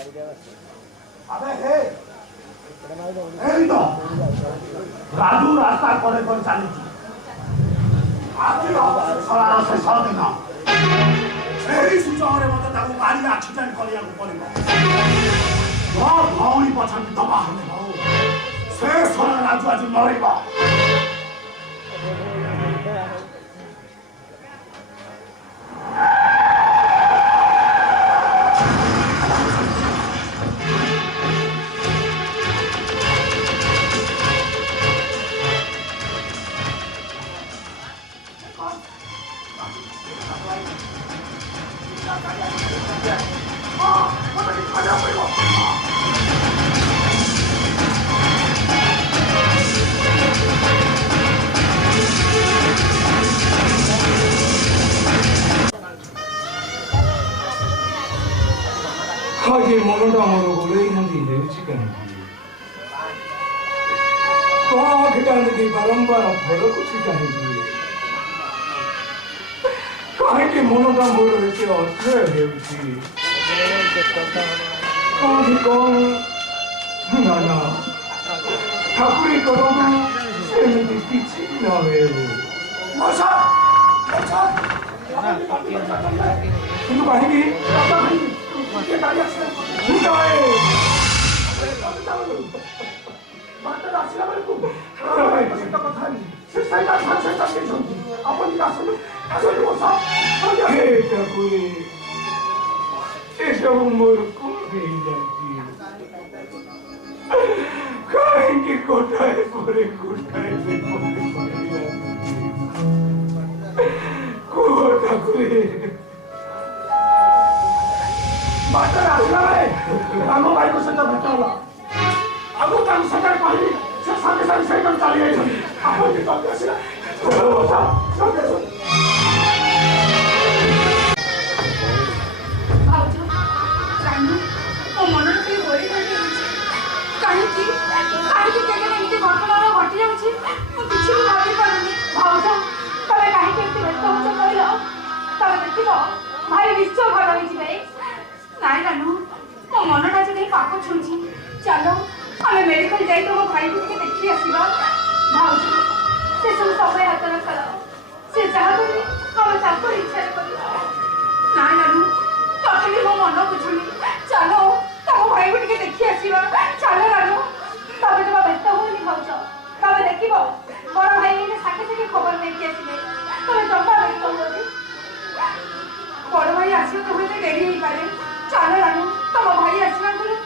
अबे हे एई तो राजू रास्ता करे पर चली आखिर सलाह से दिन एई सुचारे मते ताको गाड़ी एक्सीडेंट करिया को पड़िबो भौणी पछाडि दबा हेले हो से सला राजू आज मरिबो 하게 모노다 모노고 레이한디 내치간 또 그다음에 바람바람 벌어고 치간디 하게 모노다 모노 이렇게 어떻게 해우지 이건 나나 다꾸리 거로도 세미디 빛이 나वे요 마사 이거 봐야지 मास्टर आसला रे रामो भाई को सजा भेटाला आगो काम सजा कहली से साथे साथे साइकल चली आई छथि आपन के तक आसला ओसा सजा आउजो रानू ओ मनर के होई होई काहे की केने एमिति घटना घटी जाउछि मु किछि भी भाबी पारुनी भाउजा तबे काहे केति व्यस्त होछ कहलो तबे देखिबो भाई निश्चय घर होई जिवे नाई रानू मो मनटा जे पाप छुची चलो हमें मेडिकल जाई तो मो भाई को के देखि आसीबा भाउजी से सब समय हाथ न करो से चाह करी हम ताको इच्छा करी नाई रानू तथापि मो मन बुझुनी चलो तमो भाई को के देखि आसीबा चलो रानू तबे तो व्यस्त होनी भाउज तबे देखिबो बड़ भाई ने साके साके खबर नै के आसीबे तबे जम्मा व्यस्त होनी बड़ भाई आसीबे तो होते देरी ही पारे चलो रानू तम भाई आसला बोलो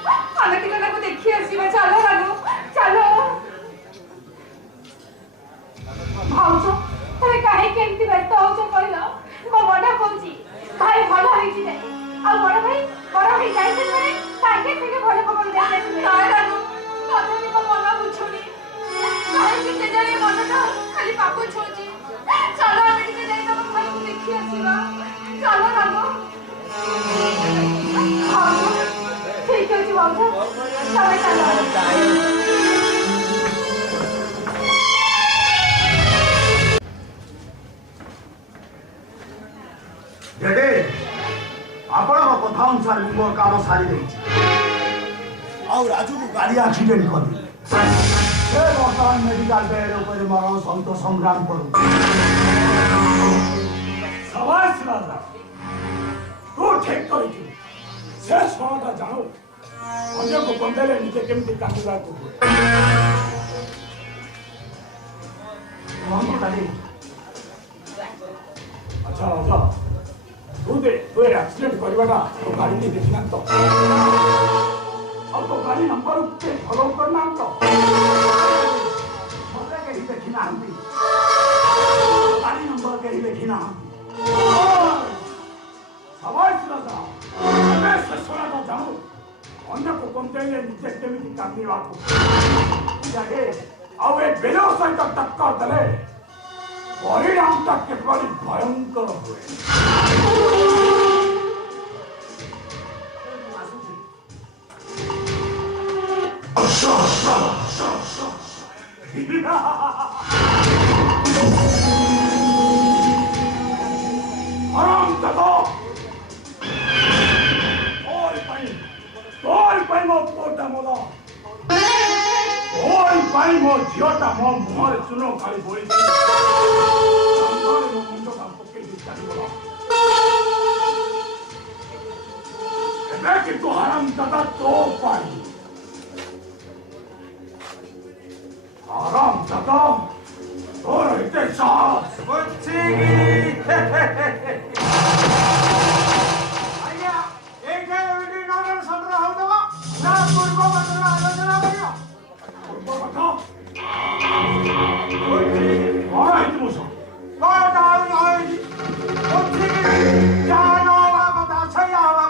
आमे टिकटा को देखि आसीबा चलो रानू चलो भाउजो तबे काहे केमती व्यस्त होछ कहलो मो मन कोची भाई भलो होई छी नै आ बड़ भाई जाई छै माने ताके से भलो खबर दे आसी नाय रानू तथापि मो मन बुझुनी काहे कि ते जाने मनटा खाली पाको छोची चलो आमे टिके जाई तम भाई को देखि आसीबा चलो रानू ठीक है जी बाबू समय चलो डेडे आपण कथा अनुसार मोर काम सारी रही और राजू को गाड़ी एक्सीडेंट कर दी से वर्तमान मेडिकल बेड ऊपर मरण संत संग्राम करू शाबाश राजा तू ठीक करी से छटा जानो अन्य को बंदेले निजे केमती कांदुरा को हम गाड़ी अच्छा राजा तू एक्सीडेंट करवाटा तो गाड़ी की देखना तो और तो गाड़ी नंबर पे फॉलो करना तो मते के ही देखना हमती गाड़ी नंबर के ही देखना शाबाश राजा मैं ससुरा का जाऊं अन्य को बंदेले निजे केमती कांदुरा को जागे अब एक बेलो से टक्कर दले परिणाम तक के बड़ी भयंकर हुए आराम दो और भाई तो छाड़ीगला ओई पाई मो झियोटा मो मुहर चुनो खाली बोली मो मुंडो का पक्के दी छाड़ीगला एबे कि तू हराम दादा तो पाई हराम दादा और इतने साहस बुच्चीगी आया एक है वीडियो नागर सुन रहा हो तो ना पूर्व बदला आलोचना करियो पूर्व बता और आई तुम सो कौन आई बुच्चीगी जानो बता सही आवा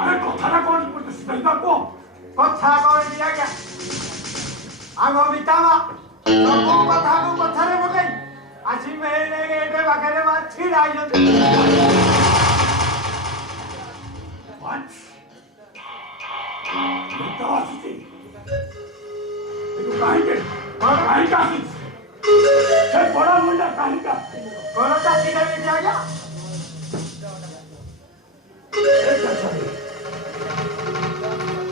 अरे कथा ना कौन बोलते सीधा को कथा कौन दिया क्या आगो बितावा सबको कथा को पत्थरे पकई आसी महीने के बकरे में छिड़ाई जो What? Mitä asitti? Itu kahike. Kahika asitti. Se bada mulla kahika. कौन सा सीधा में जाया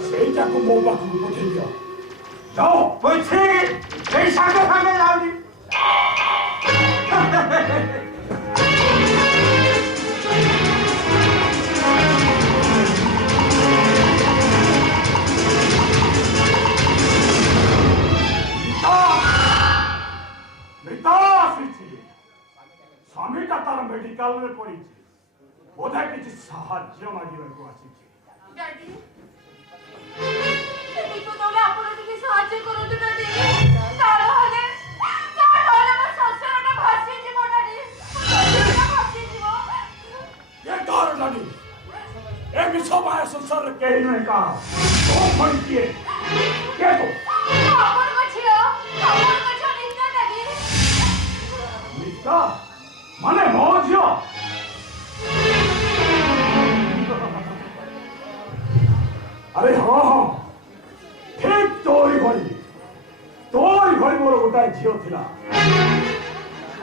Sei jago mau baku botin dia. Jauh. बुच्चीगी नहीं सागे खाने जाओगी Mitä asitti? Samita tar medical रे पड़ी बोधा किछि साहाय्य मागिବାକୁ ଆସିଛି डैडी देखो तो आपण टिके साहाय्य करंतु डैडी तारहले मो ससुरटा भासी जीवो डैडी ससुरटा भासी जीवो ये कार लगी ए विश्वमाय संसार के नहीं का तो पड़ी के तो आपण को छियो नित्य डैडी मिता माने मौजियो अरे हाँ हाँ ठीक तोरी भरी मोर गोटाए झील थिला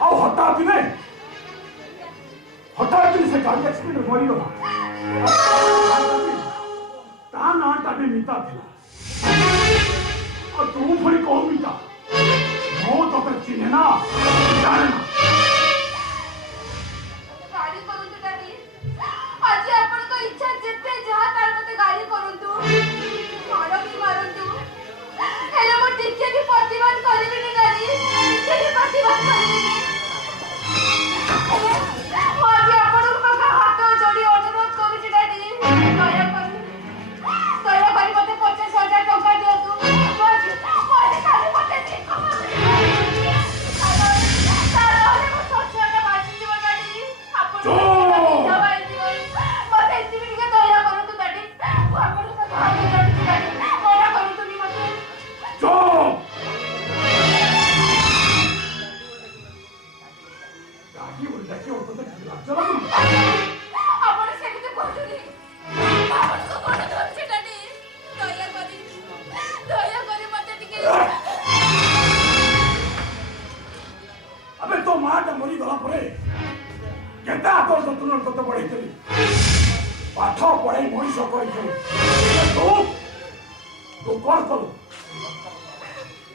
आ हठात से गाड़ी एक्सीडेंट मरीगला ता नाटा भी मिता थिला और तू पुणी कौन मिता मो तो चिन्हे ना जाने ना गाड़ी करंतु डैडी आज आपण को इच्छा जेते जहा तार मते गाड़ी करंतु मारो भी मारंतु हेले मो टिके भी प्रतिवाद करबी नि डैडी टिके भी प्रतिवाद करबी आज आपण को हाथ जोड़ी अनुरोध करू छी डैडी दया करी मते 50,000 टका दियो तू मोजे खाली मते ठीक तारहले मो ससुरटा भासी जीवो डैडी आपण अबे तो माटा मरी गला परे केता तोर जतन तते बढ़ई चली पाठ पढ़ाई मनीष करी तू कौन करू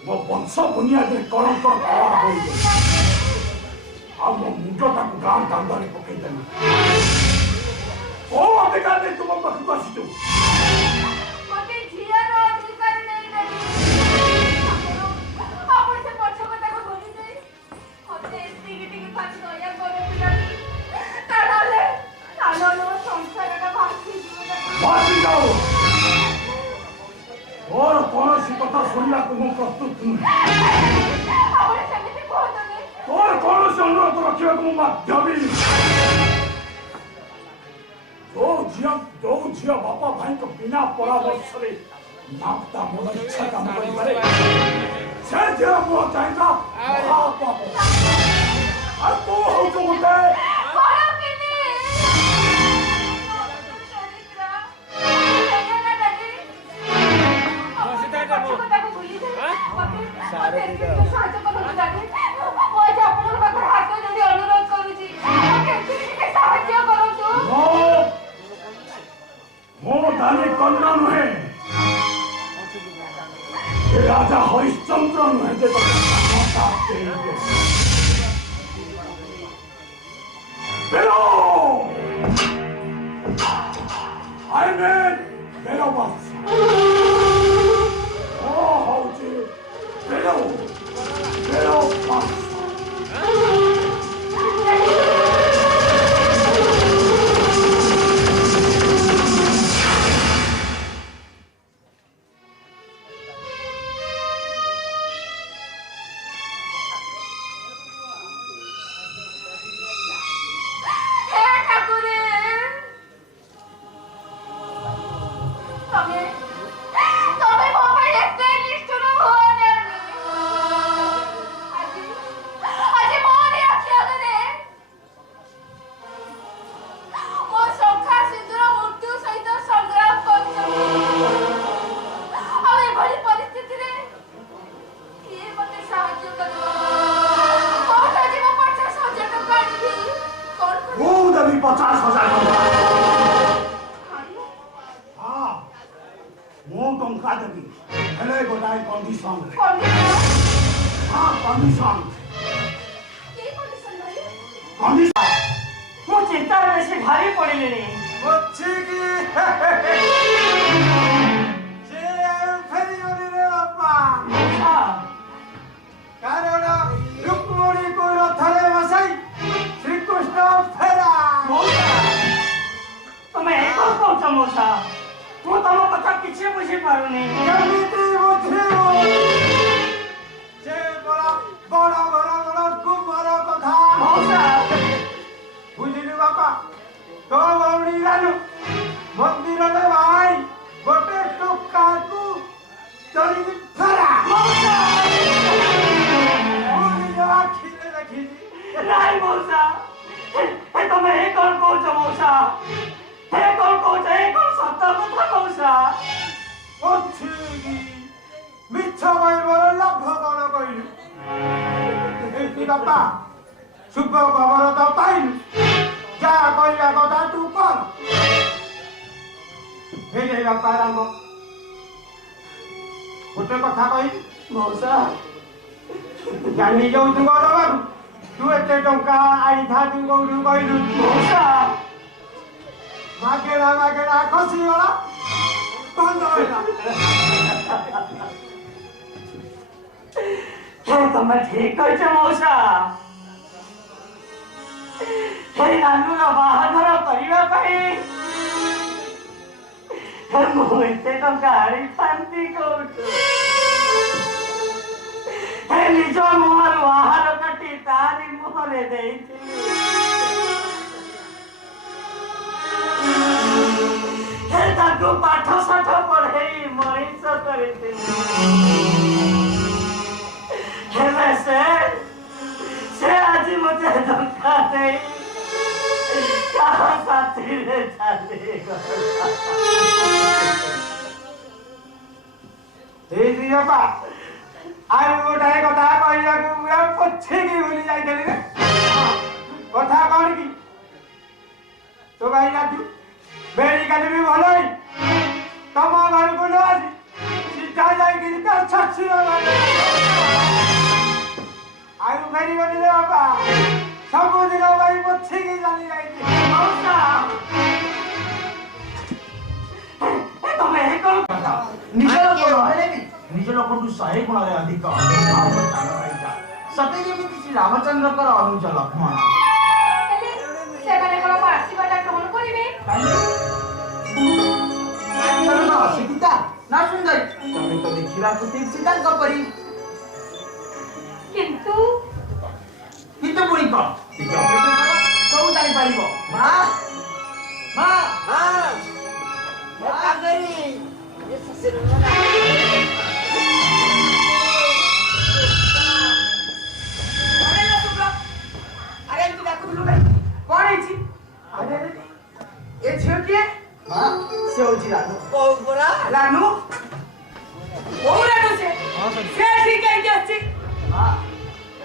मो वंश बुनियाद कलंक कला हो आ मो मुंडटा को गान दांदारे पकई देनी ओ अधिकार नहीं तुम पाखु आसीचु मते झियारो अधिकार नहीं डैडी आपण से पछ कथा को बोली जाई मते टिके खाली दया करो डैडी तारहले संसारटा भासी जीवो डैडी भासी जाओ और कौन सी कथा सुनला तुम प्रस्तुत नुहे आपण सेमिति कहतनी और कौन से अनुरोध रखिए तुम बाध्य भी जो झिया बापा भाई को बिना परामर्श रे नापता मोर इच्छा काम करी करे से झिया मो चाहेगा महापाप और तू हो जो मुझे बड़ा किनी चरित्रा ना डैडी कथा को बोली जाई मते साहाय्य करो डैडी ओ जे आपण को हाथ जोड़ी अनुरोध करू छी के साहाय्य करो तू मो दानी कन्या नुहे राजा हरिश्चंद्र नुहे जे बेलो I mean बेलो बस ओ हौजी बेलो बस रामचंद्र अनुज लक्ष्मण ना सुंदर तमें तो देखिला ठीक सीता कपरी किंतु बुढ़ी को ठीक ऑपरेशन करो सब जानि पारिबो मां आ गई ये ससुर रानू ओ रानू से ठीक है जस्टी हां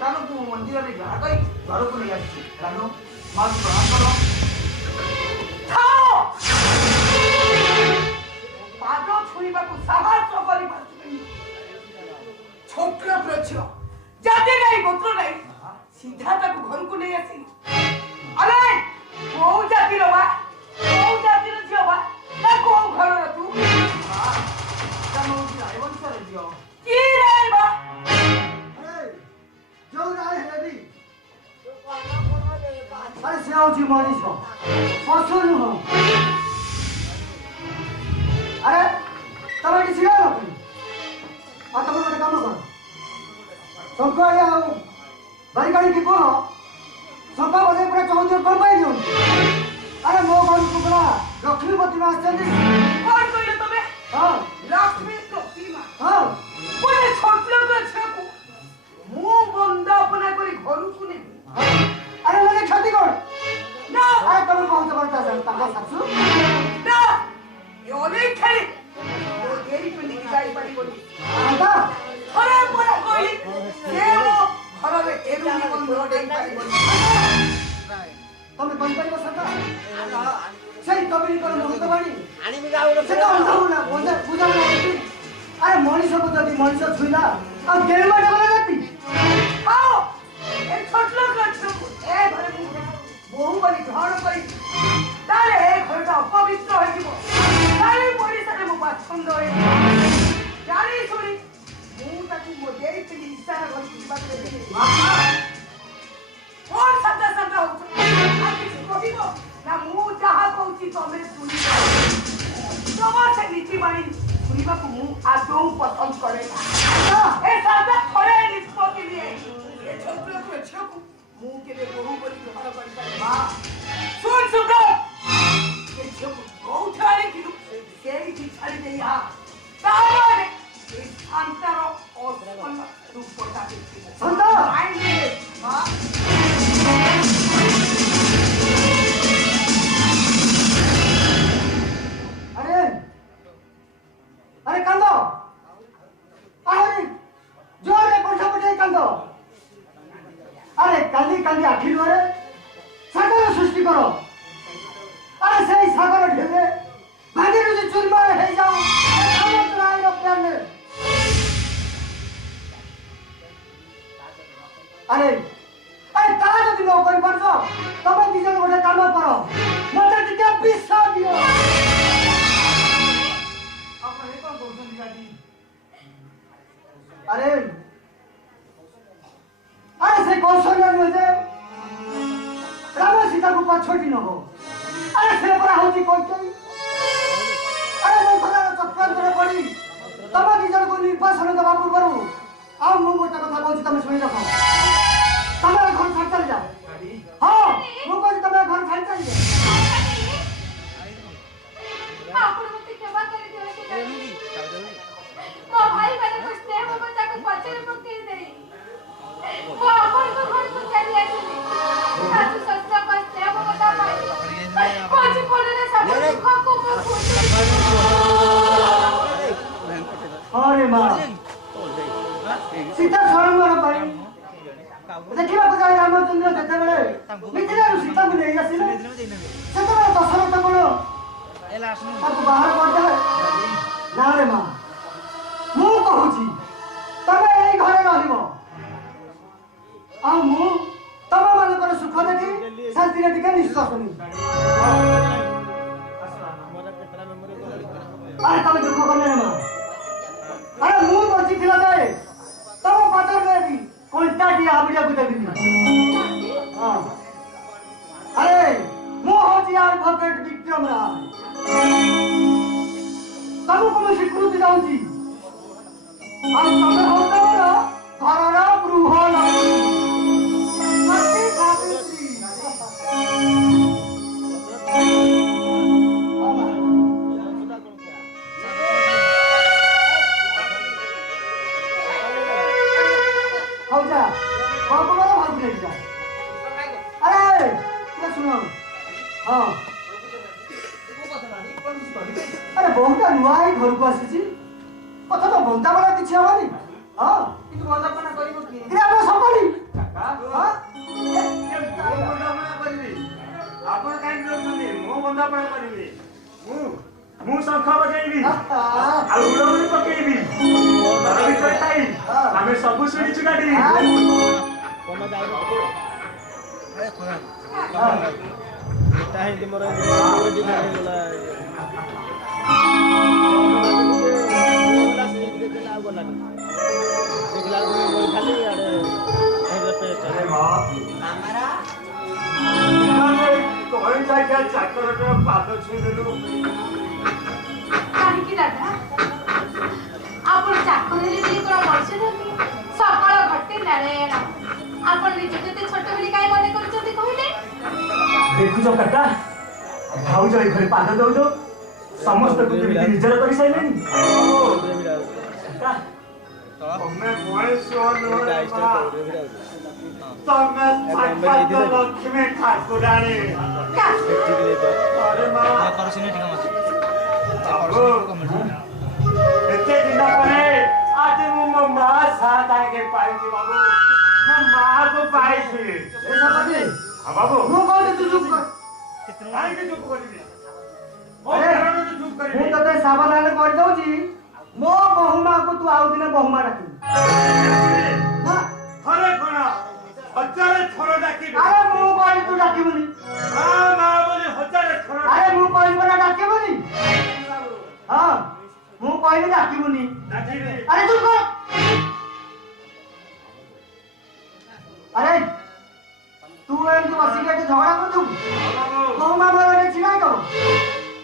रानू को मंदिर रे जा गई घर को ले आसी रानू मां को प्रणाम करो खाओ शंख आया बारी गाड़ी की कह शंख बजे पूरा चौधरी कौन पाई दियो अरे मो घर को पूरा लक्ष्मीपति में आछन कौन कहले तबे हां लक्ष्मी टोपी मा हां कोने छोटलो के छको मु बंदापना करी घरु सुने अरे लगे क्षति कर ना अरे तुम पहुंच पड़ता है ताका सासू ना योले खेली ओ देरी पिंडी की जाई पड़ी बोली आता अरे मोरा कोई ये वो घरले एरुनी बंद देई पारी बोली तुम बंद करियो सता सही कबरी कर मुहूर्त बाणी आनी भी गाउ से तो अंधा ना बंद पूजा ना होती अरे मनीष को जदी मनीष छुइला अब गेलमा डबला जाती आओ ए छोटलो के छको ए घरे मु बहु बड़ी घर करी ताले ए घरटा अपवित्र होई जीवो ताले पड़ी सारे मो पसंद होई जानी सुनी मु ताकू मो देई पिंडी इशारा कर बात दे और सदा सदा हो आ किसी कहिबो ना मु जहा कहूची तमे सुनी तमर से नीति बाणी सुनिबा को मु आदौ पसंद करे ना ए सदा खरे निष्पत्ति लिए ए छोटलो के छको मु के ले बहु बड़ी घर कर हां सुन सुनो ए छको बहुत छाड़ी किलु सेई की छाड़ी दे या तारे ए अंतरो और रूपटा देखि संता आइले हां अरे अरे कांदो अरे जोरे पठा पठे कांदो अरे काली काली आखिर रे सागर सृष्टि करो अरे सही सागर ढेले भागीर जे चुरमा हे जाओ समुद्र आइ प्यार ने अरे अरे ता जदि न करि परछो तबे दिजन गोटे काम करो मते टिके बिसा दियो आपण हे कोन बोलछन गाडी अरे अरे से कौशल्या मुझे राम सीता को पाछ छोटी न हो अरे से परा होची कोई अरे मैं थोड़ा चक्रांत रे पड़ी तब दिजन को निर्वासन दबा पूर्व आ मु गोटा कथा कहूची तमे सुनि रखो तमे घर छाड़ चल जाओ हां मु कहूची तमे घर छाड़ चल जाओ ଆପଣ ମୋତେ କ୍ଷମା କରିଦିଅ ମୋ ଭାଇ ମାନଙ୍କ ସ୍ନେହ ମମତାକୁ ପଛରେ ପକେଇ ଦେଇ ମୁଁ ଆପଣଙ୍କ ଘରକୁ ଚାଲି ଆସିଲି ଶାଶୁ ଶ୍ୱଶୁରଙ୍କ ସ୍ନେହ ମମତା ପାଇ ମୋ ଜୀବନରେ ସବୁ ଦୁଃଖକୁ ମୁଁ अरे मां सीता स्वयंवर पाई देखिबा को जाय रामचंद्र जते बेले मिथिला सीता को ले आसिले सेते बेले दशरथ कोन ताको बाहर कर दे ना रे मां मु कहूची तमे एई घरे रहिबो आ मु तम मानकर सुख देखि शांति रे टिके निश्वास नी अरे तमे दुख करने मां अरे मु बची थिला जाए तम पतर में भी कोलटा की आबिया को देबी हां अरे मु होची एडवोकेट विक्रम राय तम को स्वीकृति जाउची आ तमे होता बड़ा घररा गृह लक्ष्मी मती सावित्री अरे सुनो हाँ अरे बहुत नुआ घर को आसी कथा तो बंदा बड़ा किसी हमारी हाँ কিন্তু বন্দাপনা করিব কি আমরা সকলি কাকা মো বন্দাপনা করিবি আপন কাই রছনি মো বন্দাপনা করিবি মু শঙ্খ বজাইবি আর উড়াউড়ি পকেইবি আমি কইতাই আমি সব শুনিଛୁ গাডি কোমা যাই আরে খোলা এটা হে মোর রেডি করে গলা देखला खाली अरे अरे मां हमारा कोई जाके चाकरटा पाद छुई देलु କାହିଁକି ଦାଦା ଆପଣ ଚାକରିରେ ଟିକେ କଣ ବସିଛନ୍ତି ସକାଳ ଘଟେ ନାଳ काका भाउज ए घरे पाद दौ दौ समस्त को निजर कर साइलेनी ତମେ ବୟସ ତମେ ସାକ୍ଷାତ ଲକ୍ଷ୍ମୀ ଠାକୁରାଣୀ ଏତେ ଦିନ ପରେ ଆଜି ମୁଁ ମୋ ମା ସାହାଯ୍ୟ ପାଇଛି ବାବୁ ମୋ ମାକୁ ପାଇଛି ବାବୁ ମୁଁ କହୁଛି ତୁ ଚୁପ୍ କର କାହିଁକି ଚୁପ୍ କରିବି ଚୁପ୍ ମୁଁ କରିବି ତତେ ସାବଧାନ କରିଦଉଛି ମୋ ବହୁମାକୁ ତୁ ଆଉ ଦିନେ ବହୁମା ଡାକିବୁ ଥରେ କଣ ହଜାରେ ଥର ଡାକିବି ଆରେ ମୁଁ କହିଲି ତୁ ଡାକିବୁନି ମା ମା ବୋଲି ହଜାରେ ଥର ଆରେ ମୁଁ କହିଲି ପରା ଡାକିବୁନି ହଁ ମୁଁ କହିଲି ଡାକିବୁନି ଡାକିବି ଆରେ ଚୁପ୍ କର ଆରେ ତୁ ଏମିତି ବସିକି ଏଠି ଝଗଡ଼ା କରୁଛୁ ବହୁମା ମୋର ଏଠି ଛିଡ଼ା ହେଇଥିବ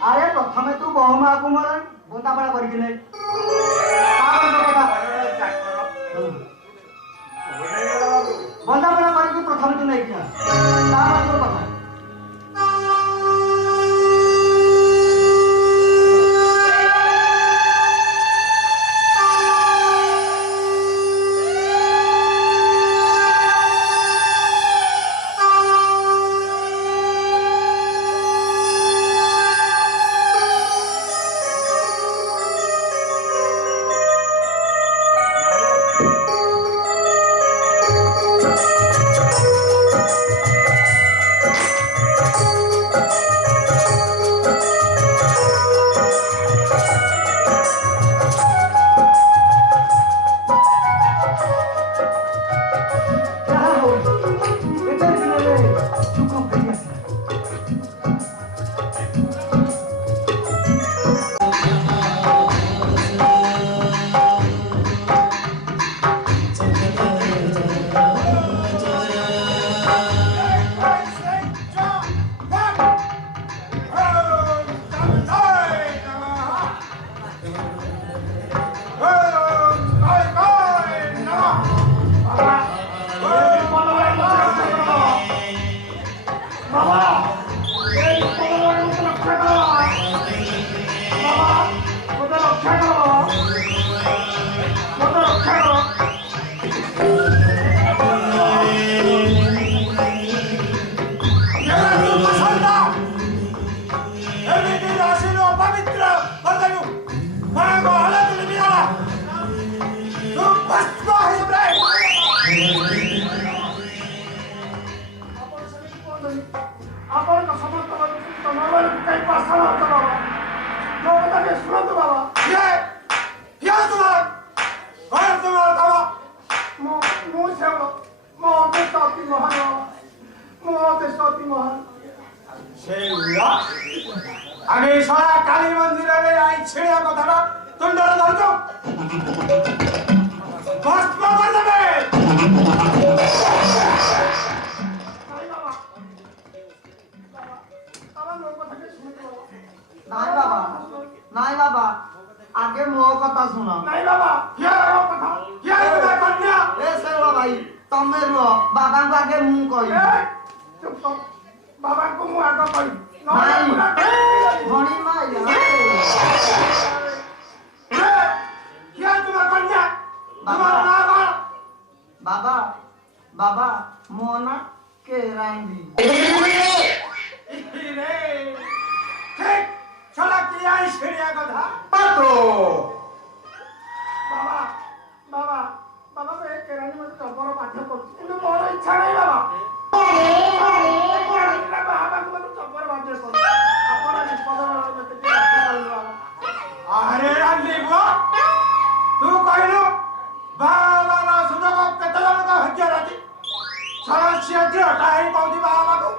ଆରେ ପ୍ରଥମେ ତୁ ବହୁମାକୁ ମୋର ବନ୍ଦାପଡ଼ା କରିକି ନେ ତାପରେ ତୋ କଥା ବନ୍ଦାପଡ଼ା କରିକି ପ୍ରଥମେ ତୁ ନେଇକି ଯା ତାପରେ ତୋ କଥା আমি সারা কালী মন্দিরে আই ছেড়ে কথাটা তোমরা ধরছো কষ্ট করে দেবে নাই বাবা নাই বাবা আগে ମୋ କଥା ଶୁଣ ନାଇଁ ବାବା କିଏ କଥା କିଏ କନ୍ୟା ଏ ଶେଉଳ ଭାଇ ତମେ ରୁହ ବାବାଙ୍କୁ ଆଗେ ମୁଁ କହିବି ଚୁପ କର ବାବାଙ୍କୁ ମୁଁ ଆଗ କହିବି ନାଇଁ ଭଣୀ ମାଇ କିଏ ତୁମ କନ୍ୟା ବାବା ତୁମ ନାଁ କଣ ବାବା ବାବା ମୋ ନାଁ କେରାଣ୍ଡି ঠিক চলা কি আই ছেড়ে কথা ବାବା ବାବା ବାବା ଏ କେରାଣୀ ମତେ ଜବର ବାଧ୍ୟ କରୁଛି କିନ୍ତୁ ମୋର ଇଚ୍ଛା ନାହିଁ ବାବା ବାବାଙ୍କୁ ମତେ ଜବର ବାଧ୍ୟ କରୁଛି ଆପଣ ବିପଦ ମତେ ଟିକେ ରଖିପାରିବେ ବାବା আরে রান্দিব তু কইলু বাবা সুযোগ কেতে জনক হজ্জা রাজি সমস্যা দিটা হে কৌদি বাবাকু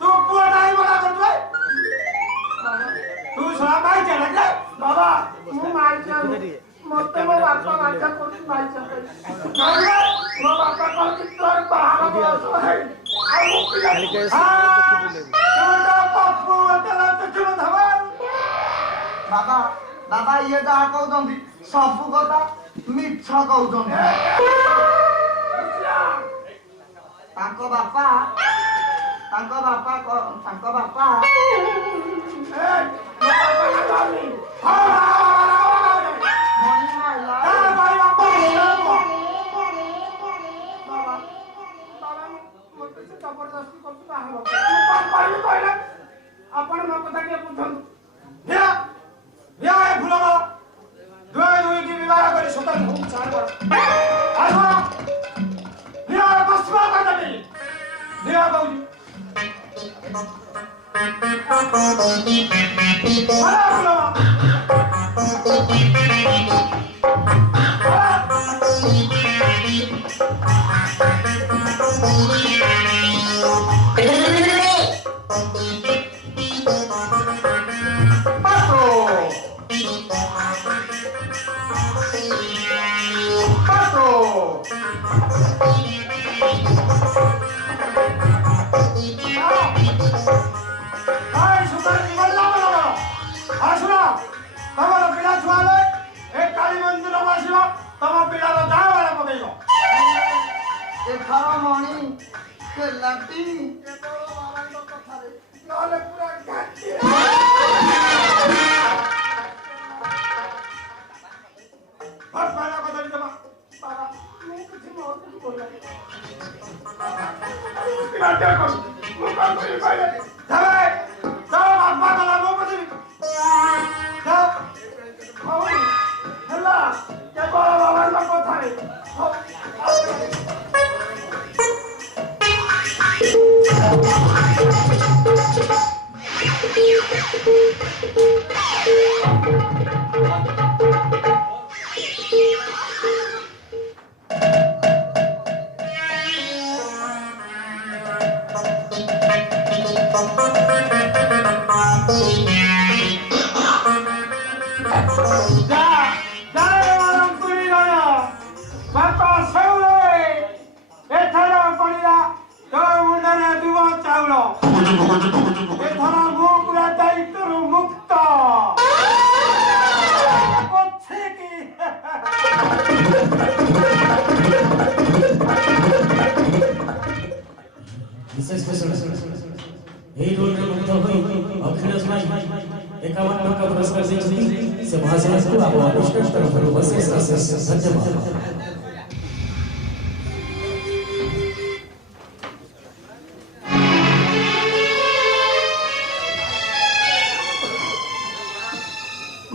তু পুয়াটাই বলা করবে তু সলা পাই চলে যা ବାବା ମୁଁ ମାଇଚା ମତେ ମୋ ବାପା ବାଧ୍ୟ କରୁଛି ମାଇଚା ମୋ ବାପା କହୁଛି ତୋର ବାହାର ବୟସ ହେଇ ଆଉ ମୁଁ ପିଲା তুটা পপু তেলা চুচুম ধাবা ବାବା ବାବା ଇଏ ଯାହା କହୁଛନ୍ତି ସବୁ କଥା ମିଛ କହୁଛନ୍ତି ତାଙ୍କ ବାପା ତାଙ୍କ ବାପା ମଣି ମାଇଲା ଆପଣ ମୋ କଥା ଟିକେ ବୁଝନ୍ତୁ। ଏଥର ମଣି ଲାଟି ନହେଲେ ପୁରା ଘାଟି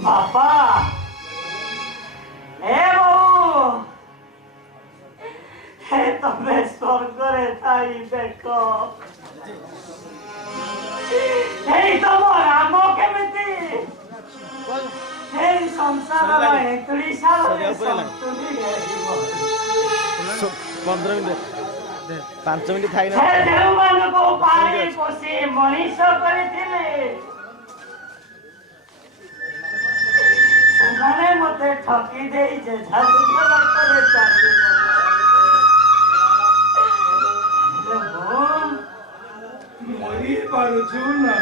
बापा ए बहु हे तमे स्वर्गरे थाई देखो हे तम राम केमिति हे संसार हेतुड़ी सारे संतुली 15 मिनिट 5 मिनिट थाई हे देवमान को पानी पोसी मनीष करथिले माने मते ठकी देई जे झादू करे चांदी मरी पारुछु ना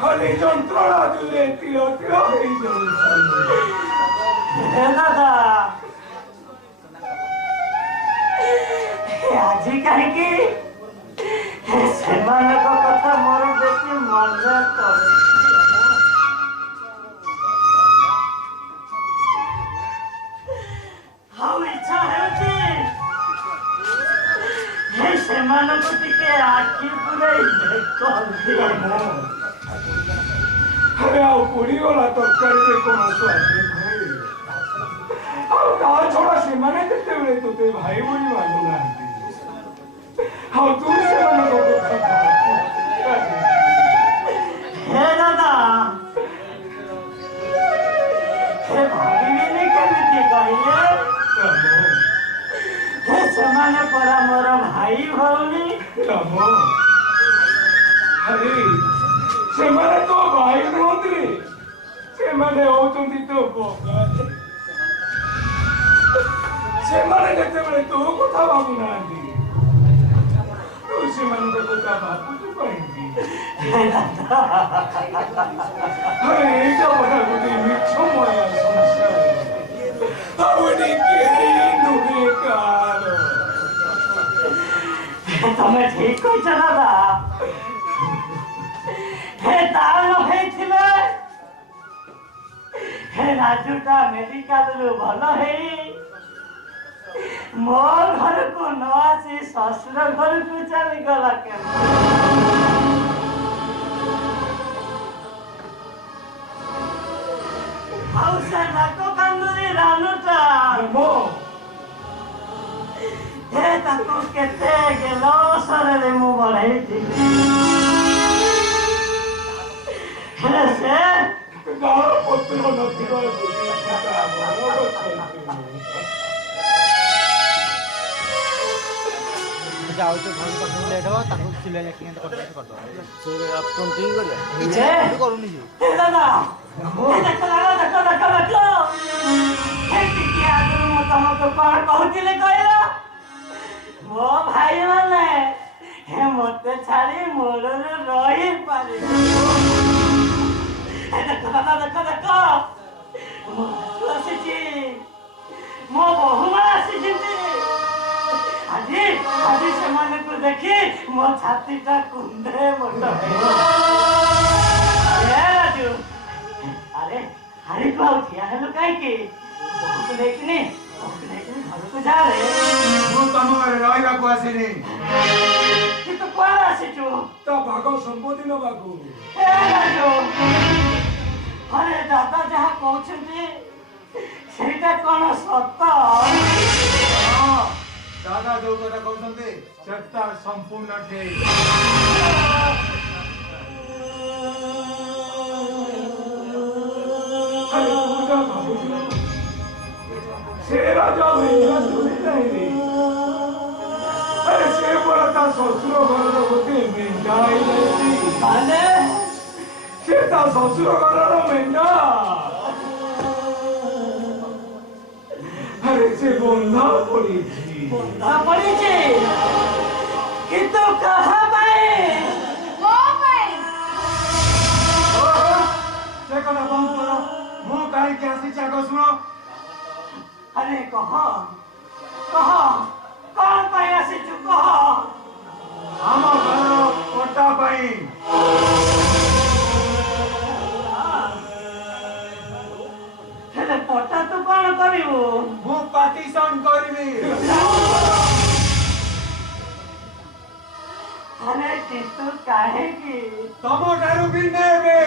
खाली যন্ত্রণা জুড়ে তিলো তিলো হয়ে हे दादा আজি কাহিকি ସେମାନଙ୍କ କଥା ମୋର ବେଶୀ ମନେ ପଡେ ଆଉ ଇଚ୍ଛା ହେଉଛି ସେମାନଙ୍କୁ ଟିକେ ଆଖି ପୁରେଇ ଦେଖନ୍ତି ଆରେ ଆଉ ପୋଡ଼ିଗଲା ତରକାରୀରେ କଣ ସ୍ୱାଦ ଭାଇ ଆଉ ତା ଛଡା ସେମାନେ କେତେବେଳେ ତୋତେ ଭାଇ ବୋଲି ମାନୁନାହାନ୍ତି ଆଉ ତୁ ସେମାନଙ୍କ କଥା ହେ ଦାଦା ହେ ଭାବିବିନି କେମିତି କହିଲେ ହେ ସେମାନେ ପରା ମୋର ଭାଇ ଭଉଣୀ ରାମ ଆରେ ସେମାନେ ତୋ ଭାଇ ନୁହନ୍ତି ସେମାନେ ହଉଛନ୍ତି ତୋ ବଗା ସେମାନେ ଯେତେବେଳେ ତୋ କଥା ଭାବୁନାହାନ୍ତି ତୁ ସେମାନଙ୍କ କଥା ଭାବୁଛୁ କାହିଁକି ଏଇଟା ପରା ଗୋଟେ ମିଛମୟ ସଂସାର ଆଉ ଏଠି କେହି ନୁହେଁ କାର ତମେ ଠିକ କହିଛ ଦାଦା। ହେ ତାର ନ ହେଇଥିଲେ ହେ ରାଜୁଟା ମେଡିକାଲରୁ ଭଲ ହେଇ ମୋ ଘରକୁ ନ ଆସି ଶ୍ୱଶୁର ଘରକୁ ଚାଲିଗଲା ଆଉ ସେ ନାକ କାନ୍ଦୁରି ରାନୁଟା ହେ ତାକୁ କେତେ ଗେଲସରେ ମୁଁ ବଢେଇଥିଲି ହେଲେ ସେ ପତ୍ର ନଥିବା ଯାଉଛୁ ଘର ପସନ୍ଦ ଲେଟ୍ ହବ ତାକୁ ସିଲେଇ କେମିତି କରିଦେବା ଆପଣ ଠିକ ଇଛେ କରୁନି ହେ ଦାଦା ଦେଖ ହେ ଟିକେ ଆଗରୁ ମୁଁ ତମକୁ କଣ କହୁଥିଲି କହିଲ ମୋ ଭାଇ ମାନେ ହେ ମତେ ଛାଡି ମୂଳରୁ ରହିପାରିବେ ଦେଖ ଦାଦା ଦେଖ ମୋ ଶାଶୁ ଆସିଛି ମୋ ବୋହୂମା ଆସିଛନ୍ତି ଆଜି ସେମାନଙ୍କୁ ଦେଖି ମୋ ଛାତିଟା କୁଣ୍ଡେ ମୋଟ ରାଜୁ ଆରେ ହାରିକୁ ଆଉ ଠିଆ ହେଲୁ କାହିଁକି ବୋହୂକୁ ନେଇକିନି ଘରକୁ ଯାରେ ମୁଁ ତମ ଘରେ ରହିବାକୁ ଆସିନି କିନ୍ତୁ କୁଆଡେ ଆସିଛୁ ତା ଭାଗ ସମ୍ପତ୍ତି ନେବାକୁ ହେ ରାଜୁ ଆରେ ଦାଦା ଯାହା କହୁଛନ୍ତି ସେଇଟା କଣ ସତ ଦାଦା ଯୋଉ କଥା କହୁଛନ୍ତି ସେଟା ସମ୍ପୂର୍ଣ୍ଣ ଠିକ ସେ ରାଜା ଆରେ ସେ ପରା ତା ଶ୍ୱଶୁର ଘରର ଗୋଟେ ମେଣ୍ଢା ହେଇଯାଇଛି ମାନେ ସେ ତା ଶ୍ୱଶୁର ଘରର ମେଣ୍ଢା ଆରେ ସେ ବନ୍ଧା ପଡ଼ିଛି କିନ୍ତୁ କାହା ପାଇଁ ମୋ ପାଇଁ ସେ କଥା ବନ୍ଦ କର ମୁଁ କାହିଁକି ଆସିଛି ଆଗ ଶୁଣ ଆରେ କହ କଣ ପାଇଁ ଆସିଛୁ କହ ଆମ ଘର ପଟା ପାଇଁ ହେଲେ ପଟା ତୁ କଣ କରିବୁ ମୁଁ ପାର୍ଟିସନ କରିବି ଆରେ କିନ୍ତୁ କାହିଁକି ତମ ଠାରୁ ବି ନେବେ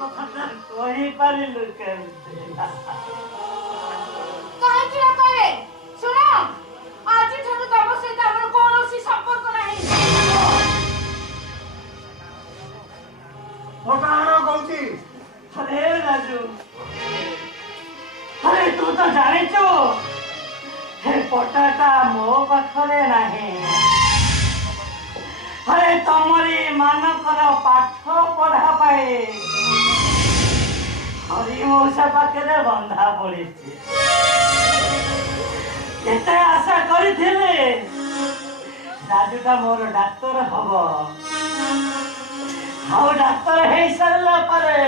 କଥାଟା କହିପାରିଲୁ କେମିତି କାହିଁକି ନ କହିବେ ଶୁଣ ଆଜିଠାରୁ ତମ ସହିତ ଆମର କୌଣସି ସମ୍ପର୍କ ନାହିଁ ପଟାଣ କହୁଛି ଆରେ ରାଜୁ ଆରେ ତୁ ତ ଜାଣିଛୁ ହେ ପଟାଟା ମୋ ପାଖରେ ନାହିଁ ଆରେ ତମରି ମାନଙ୍କର ପାଠ ପଢା ପାଇଁ ହରି ମଉସା ପାଖରେ ବନ୍ଧା ପଡିଛି କେତେ ଆଶା କରିଥିଲେ ରାଜୁଟା ମୋର ଡାକ୍ତର ହବ ଆଉ ଡାକ୍ତର ହେଇସାରିଲା ପରେ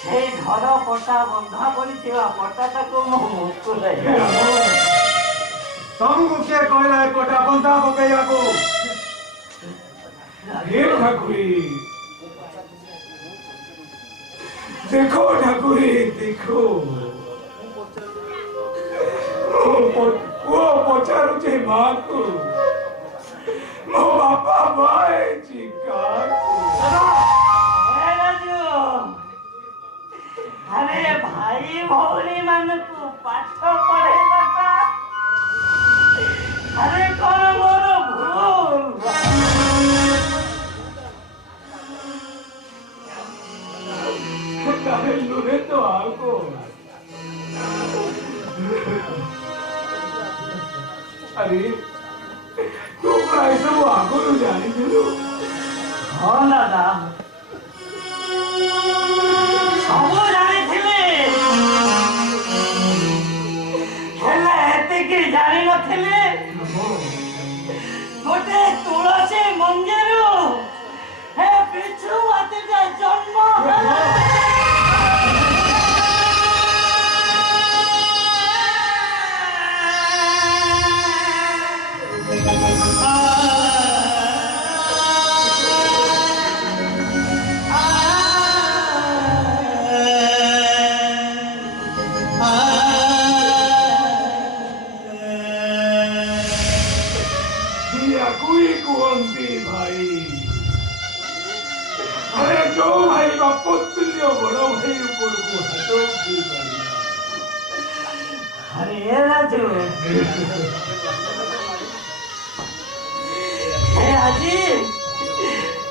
ସେଇ ଘର ପଟା ବନ୍ଧା ପଡିଥିବା ପଟାଟାକୁ ମୁଁ ମୁକୁଲାଇ ତମକୁ କିଏ କହିଲା ଏ ପଟା ବନ୍ଧା ପକେଇବାକୁ हे ठाकुरी देखो ठाकुरी देखो वो पचारुचे माँ को मो बापा भाई चिकार अरे भाई भौणी मानकु पाठ पढ़ेबाटा अरे कौन मोर भूल लुरे तो आको अरे तू प्राय सब आगुरु जानी दिलु हाँ दादा सब जानिथिले हेले एतिकी जानि नथिले गोटे तुलसी मंदिरु हे पिछु आते जन्म कुंती भाई अरे जो भाई बापू तुल्य बड़ो भाई ऊपर को हटो की भाई अरे राजू आजी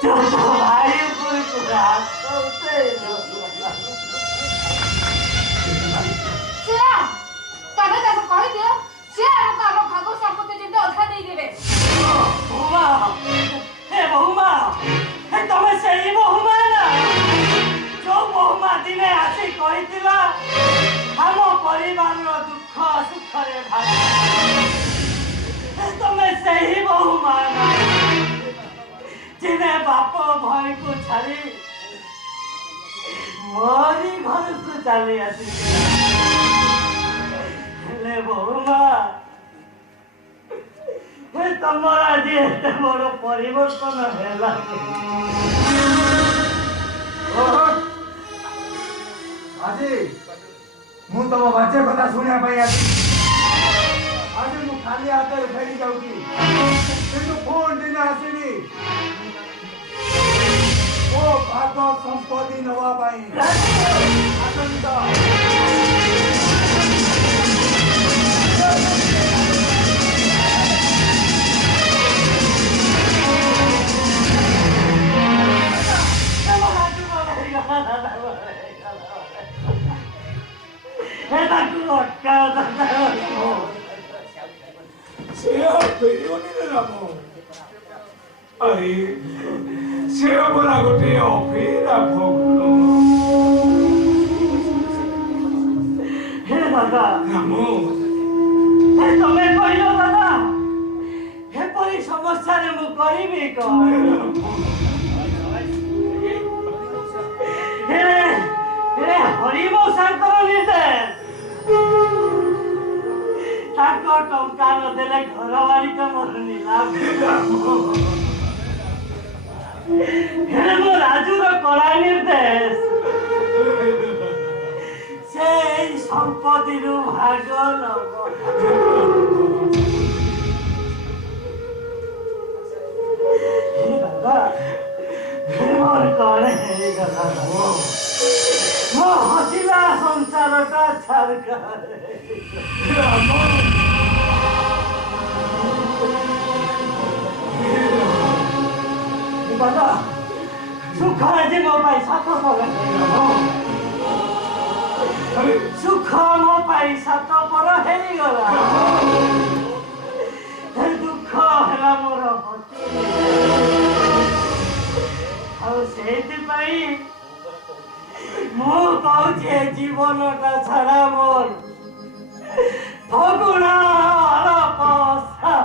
तो भाई ऊपर को हाथ उठे ସିଆ ତମେ ତାକୁ କହିଦିଅ ସିଏ ଆମକୁ ଆମ ଭାଗ ସମ୍ପତ୍ତି ଯେମିତି ଅଧା ଦେଇଦେବେ बहुमा हे बहुमा हे तमे सही बहुमा ना जो बहुमा दिने आसी कहितिला हम परिवार रो दुख सुख रे भाई हे तमे सही बहुमा ना जिने बाप भाई को छाड़ी मोरी घर को चली आसी ले बहुमा तमर आज एते बड़ परिवर्तन है আজি ମୁଁ ତମ ବାଚ୍ୟା କଥା ଶୁଣିବା ପାଇଁ ଆଜି ମୁଁ ଖାଲି ହାତରେ ଫେରି ଯାଉଛି କିନ୍ତୁ କୋଉ ଦିନ ଆସିବି ମୋ ଭାଗ ସମ୍ପତ୍ତି ନେବା ପାଇଁ ଆସନ୍ତୁ Siya periodi na mo. Ay, siya mo na ko tiyo pira pogno. हे दादा Namo. हे तमे कहिलो दादा हे परी समस्या रे मु करिबी कोन हे हरिम शंकर निर्देश ताको टंका न देले घर बाड़ी का मोर नीलाम हे मो राजू रो कड़ा निर्देश से संपत्ति रु भाग नब हे दादा मोर करे हे दादा मो हसिला संसार का छारका दादा सुख आज मो पैसा तो सुख मो पैसा तो पर हे गला हे दुख हला मोर हति आ सेति पई मो कहूचे जीवनटा छाड़ा मोर फगुणा हला पसा